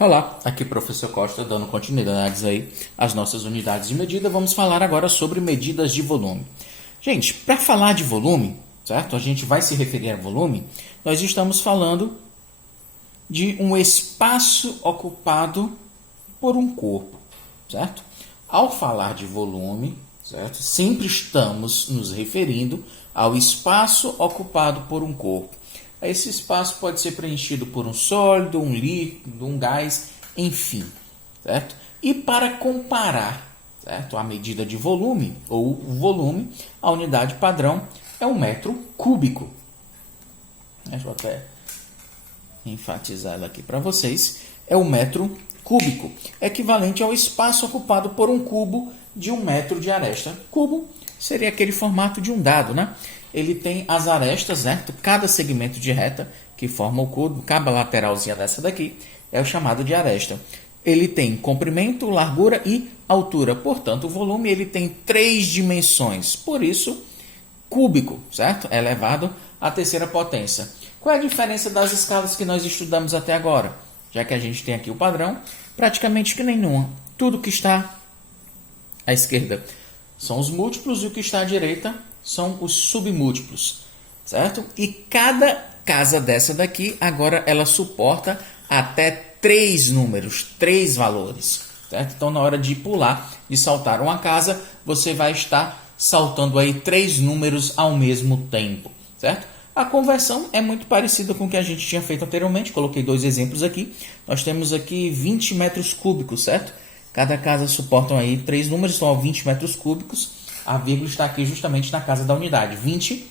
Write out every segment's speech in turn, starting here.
Olá, aqui é o professor Costa dando continuidades aí às nossas unidades de medida. Vamos falar agora sobre medidas de volume. Gente, para falar de volume, certo? A gente vai se referir a volume, nós estamos falando de um espaço ocupado por um corpo, certo? Ao falar de volume, certo? Sempre estamos nos referindo ao espaço ocupado por um corpo. Esse espaço pode ser preenchido por um sólido, um líquido, um gás, enfim, certo? E para comparar, certo, a medida de volume ou volume, a unidade padrão é um metro cúbico. Deixa eu até enfatizar ela aqui para vocês. É um metro cúbico, equivalente ao espaço ocupado por um cubo de 1 metro de aresta. Cubo seria aquele formato de um dado, né? Ele tem as arestas, certo? Cada segmento de reta que forma o cubo, cada lateralzinha dessa daqui, é o chamado de aresta. Ele tem comprimento, largura e altura. Portanto, o volume ele tem 3 dimensões. Por isso, cúbico, certo? Elevado à terceira potência. Qual é a diferença das escalas que nós estudamos até agora? Já que a gente tem aqui o padrão, praticamente que nenhuma. Tudo que está à esquerda são os múltiplos e o que está à direita são os submúltiplos, certo? E cada casa dessa daqui, agora ela suporta até 3 números, 3 valores, certo? Então, na hora de pular, de saltar uma casa, você vai estar saltando aí 3 números ao mesmo tempo, certo? A conversão é muito parecida com o que a gente tinha feito anteriormente, coloquei 2 exemplos aqui. Nós temos aqui 20 metros cúbicos, certo? Cada casa suporta aí 3 números, são 20 metros cúbicos. A vírgula está aqui justamente na casa da unidade, 20,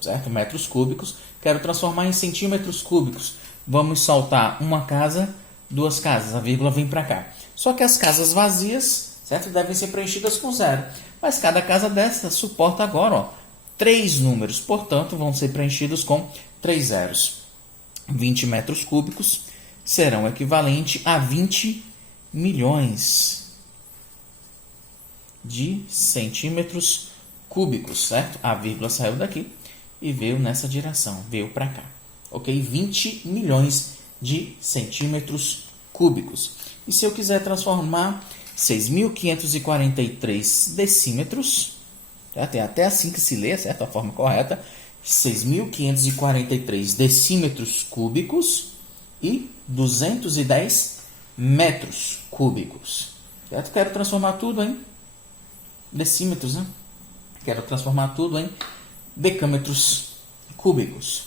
certo? Metros cúbicos. Quero transformar em centímetros cúbicos. Vamos saltar uma casa, 2 casas, a vírgula vem para cá. Só que as casas vazias, certo? Devem ser preenchidas com 0. Mas cada casa dessa suporta agora, ó, 3 números, portanto, vão ser preenchidos com 3 zeros. 20 metros cúbicos serão equivalente a 20 milhões de centímetros cúbicos, certo? A vírgula saiu daqui e veio nessa direção, veio para cá, ok? 20 milhões de centímetros cúbicos. E se eu quiser transformar 6.543 decímetros, certo? É até assim que se lê, certo? A forma correta, 6.543 decímetros cúbicos e 210 metros cúbicos, certo? Quero transformar tudo em decímetros, né? Quero transformar tudo em decâmetros cúbicos.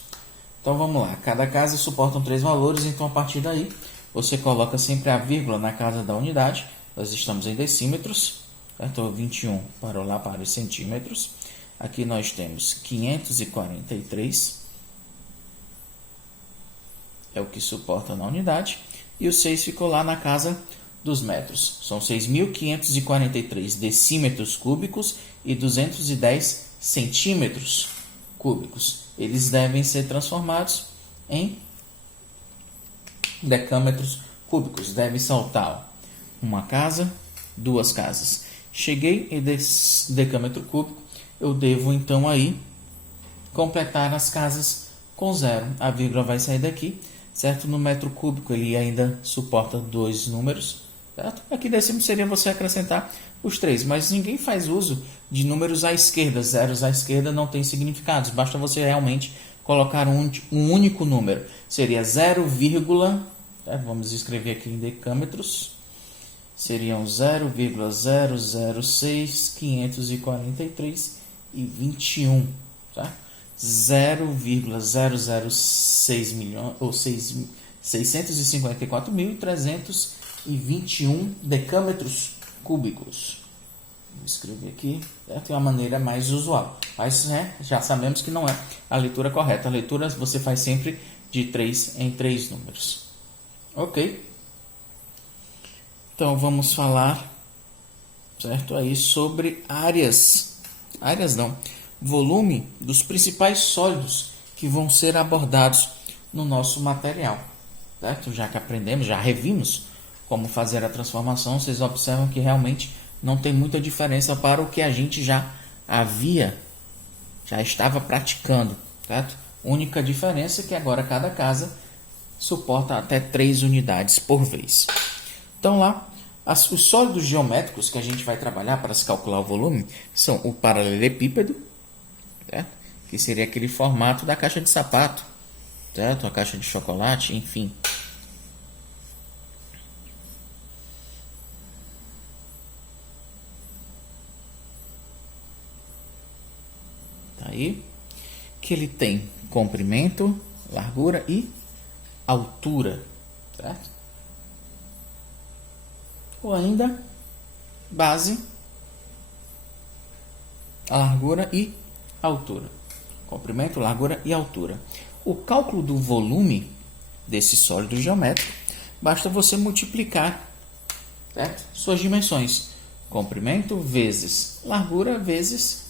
Então vamos lá, cada casa suporta 3 valores, então a partir daí você coloca sempre a vírgula na casa da unidade. Nós estamos em decímetros, certo? 21 para lá para os centímetros. Aqui nós temos 543, é o que suporta na unidade, e o 6 ficou lá na casa dos metros. São 6.543 decímetros cúbicos e 210 centímetros cúbicos. Eles devem ser transformados em decâmetros cúbicos. Deve saltar uma casa, 2 casas. Cheguei em decâmetro cúbico, eu devo então aí completar as casas com 0. A vírgula vai sair daqui, certo? No metro cúbico ele ainda suporta 2 números, certo? Aqui decímetro seria você acrescentar os 3, mas ninguém faz uso de números à esquerda. Zeros à esquerda não tem significados, basta você realmente colocar um único número. Seria 0, vamos escrever aqui em decâmetros, seriam 0,006543 e 21, tá? 0,006 milhões ou 654.321 decâmetros cúbicos. Vou escrever aqui, certo? É uma maneira mais usual, mas já sabemos que não é a leitura correta. A leitura você faz sempre de 3 em 3 números, ok? Então vamos falar, certo, aí sobre volume dos principais sólidos que vão ser abordados no nosso material, certo? Já que aprendemos, já revimos como fazer a transformação, vocês observam que realmente não tem muita diferença para o que a gente já estava praticando, certo? Única diferença é que agora cada casa suporta até 3 unidades por vez. Então lá, os sólidos geométricos que a gente vai trabalhar para se calcular o volume são o paralelepípedo, certo? Que seria aquele formato da caixa de sapato, certo? A caixa de chocolate, enfim. Tá aí. Que ele tem comprimento, largura e altura, certo? Ou ainda base, a largura e altura. Comprimento, largura e altura. O cálculo do volume desse sólido geométrico, basta você multiplicar, certo? Suas dimensões. Comprimento vezes largura vezes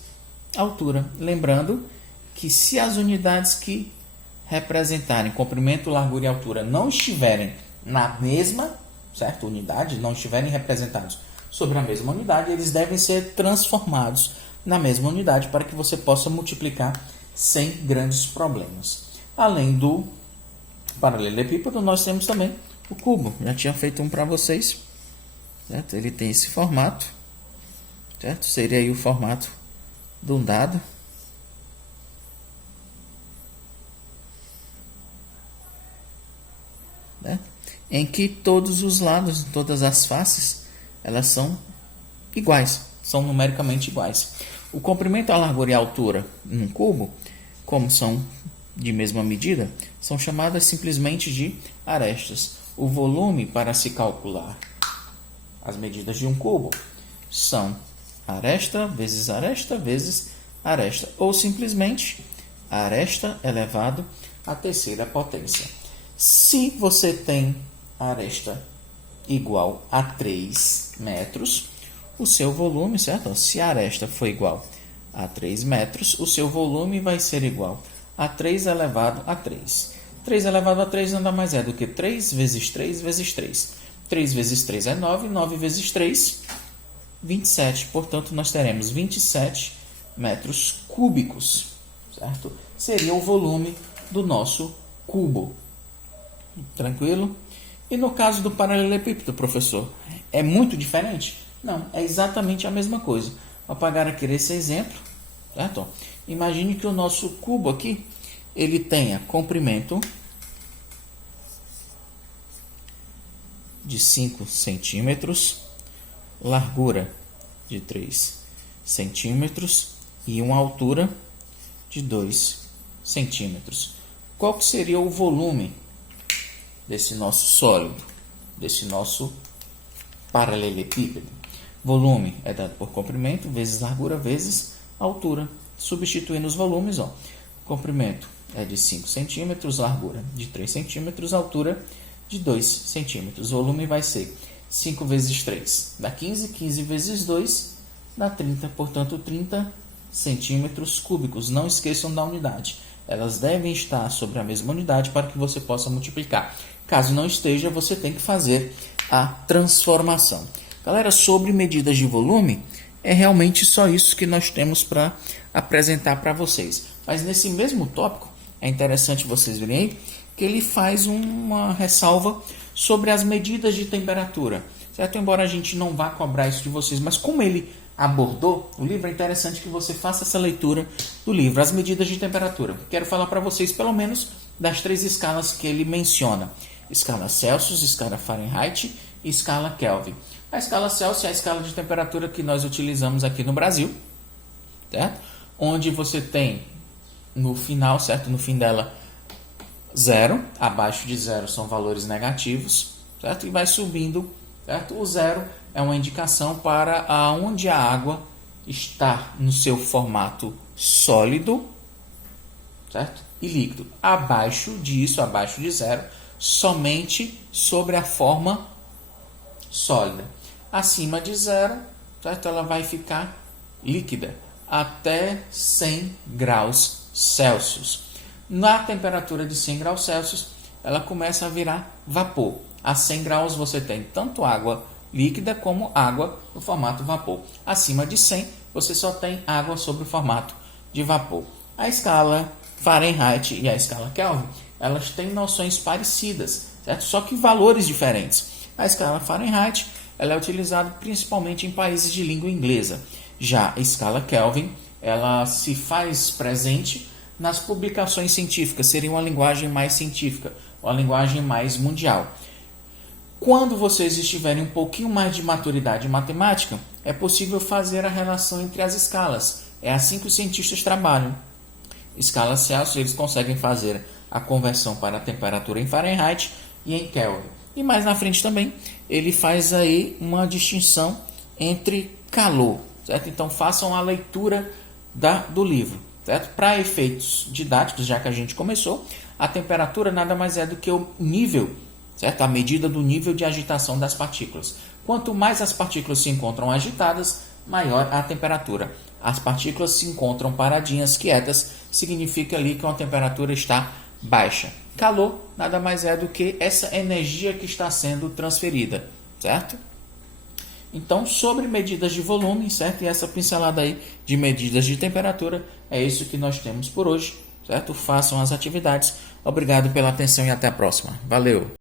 altura. Lembrando que se as unidades que representarem comprimento, largura e altura não estiverem na mesma, certo, unidade, não estiverem representados sobre a mesma unidade, eles devem ser transformados na mesma unidade para que você possa multiplicar sem grandes problemas. Além do paralelepípedo, nós temos também o cubo. Já tinha feito um para vocês, certo? Ele tem esse formato, certo? Seria aí o formato de um dado. Né? Em que todos os lados, todas as faces, elas são iguais, são numericamente iguais. O comprimento, a largura e a altura num cubo, como são de mesma medida, são chamadas simplesmente de arestas. O volume para se calcular as medidas de um cubo são aresta vezes aresta vezes aresta, ou simplesmente aresta elevado à terceira potência. Se você tem aresta igual a 3 metros, o seu volume, certo? Se a aresta for igual a 3 metros, o seu volume vai ser igual a 3 elevado a 3. 3 elevado a 3 nada mais é do que 3 vezes 3 vezes 3. 3 vezes 3 é 9, 9 vezes 3, 27. Portanto, nós teremos 27 metros cúbicos, certo? Seria o volume do nosso cubo. Tranquilo? E no caso do paralelepípedo, professor, é muito diferente? Não, é exatamente a mesma coisa. Vou apagar aqui esse exemplo, certo? Imagine que o nosso cubo aqui, ele tenha comprimento de 5 centímetros, largura de 3 centímetros e uma altura de 2 centímetros. Qual que seria o volume desse nosso sólido, desse nosso paralelepípedo? Volume é dado por comprimento vezes largura vezes altura. Substituindo os volumes, ó, comprimento é de 5 centímetros, largura de 3 centímetros, altura de 2 centímetros. O volume vai ser 5 vezes 3 dá 15, 15 vezes 2 dá 30, portanto 30 centímetros cúbicos. Não esqueçam da unidade, elas devem estar sobre a mesma unidade para que você possa multiplicar. Caso não esteja, você tem que fazer a transformação. Galera, sobre medidas de volume, é realmente só isso que nós temos para apresentar para vocês. Mas nesse mesmo tópico, é interessante vocês verem aí que ele faz uma ressalva sobre as medidas de temperatura, certo? Embora a gente não vá cobrar isso de vocês, mas como ele abordou o livro, é interessante que você faça essa leitura do livro, as medidas de temperatura. Quero falar para vocês pelo menos das 3 escalas que ele menciona: escala Celsius, escala Fahrenheit e escala Kelvin. A escala Celsius é a escala de temperatura que nós utilizamos aqui no Brasil, certo? Onde você tem no final, certo? No fim dela, 0, abaixo de 0 são valores negativos, certo? E vai subindo, certo? O 0 é uma indicação para onde a água está no seu formato sólido, certo? E líquido. Abaixo disso, abaixo de 0, somente sobre a forma sólida. Acima de 0, certo? Ela vai ficar líquida até 100 graus Celsius. Na temperatura de 100 graus Celsius, ela começa a virar vapor. A 100 graus você tem tanto água líquida como água no formato vapor. Acima de 100, você só tem água sobre o formato de vapor. A escala Fahrenheit e a escala Kelvin elas têm noções parecidas, certo? Só que valores diferentes. A escala Fahrenheit ela é utilizada principalmente em países de língua inglesa. Já a escala Kelvin ela se faz presente nas publicações científicas, seria uma linguagem mais científica, uma linguagem mais mundial. Quando vocês estiverem um pouquinho mais de maturidade em matemática, é possível fazer a relação entre as escalas. É assim que os cientistas trabalham. Escala Celsius, eles conseguem fazer a conversão para a temperatura em Fahrenheit e em Kelvin. E mais na frente também, ele faz aí uma distinção entre calor, certo? Então façam a leitura do livro, certo? Para efeitos didáticos, já que a gente começou, a temperatura nada mais é do que o nível, certo? A medida do nível de agitação das partículas. Quanto mais as partículas se encontram agitadas, maior a temperatura. As partículas se encontram paradinhas, quietas, significa ali que uma temperatura está baixa. Calor nada mais é do que essa energia que está sendo transferida, certo? Então, sobre medidas de volume, certo? E essa pincelada aí de medidas de temperatura, é isso que nós temos por hoje, certo? Façam as atividades. Obrigado pela atenção e até a próxima. Valeu!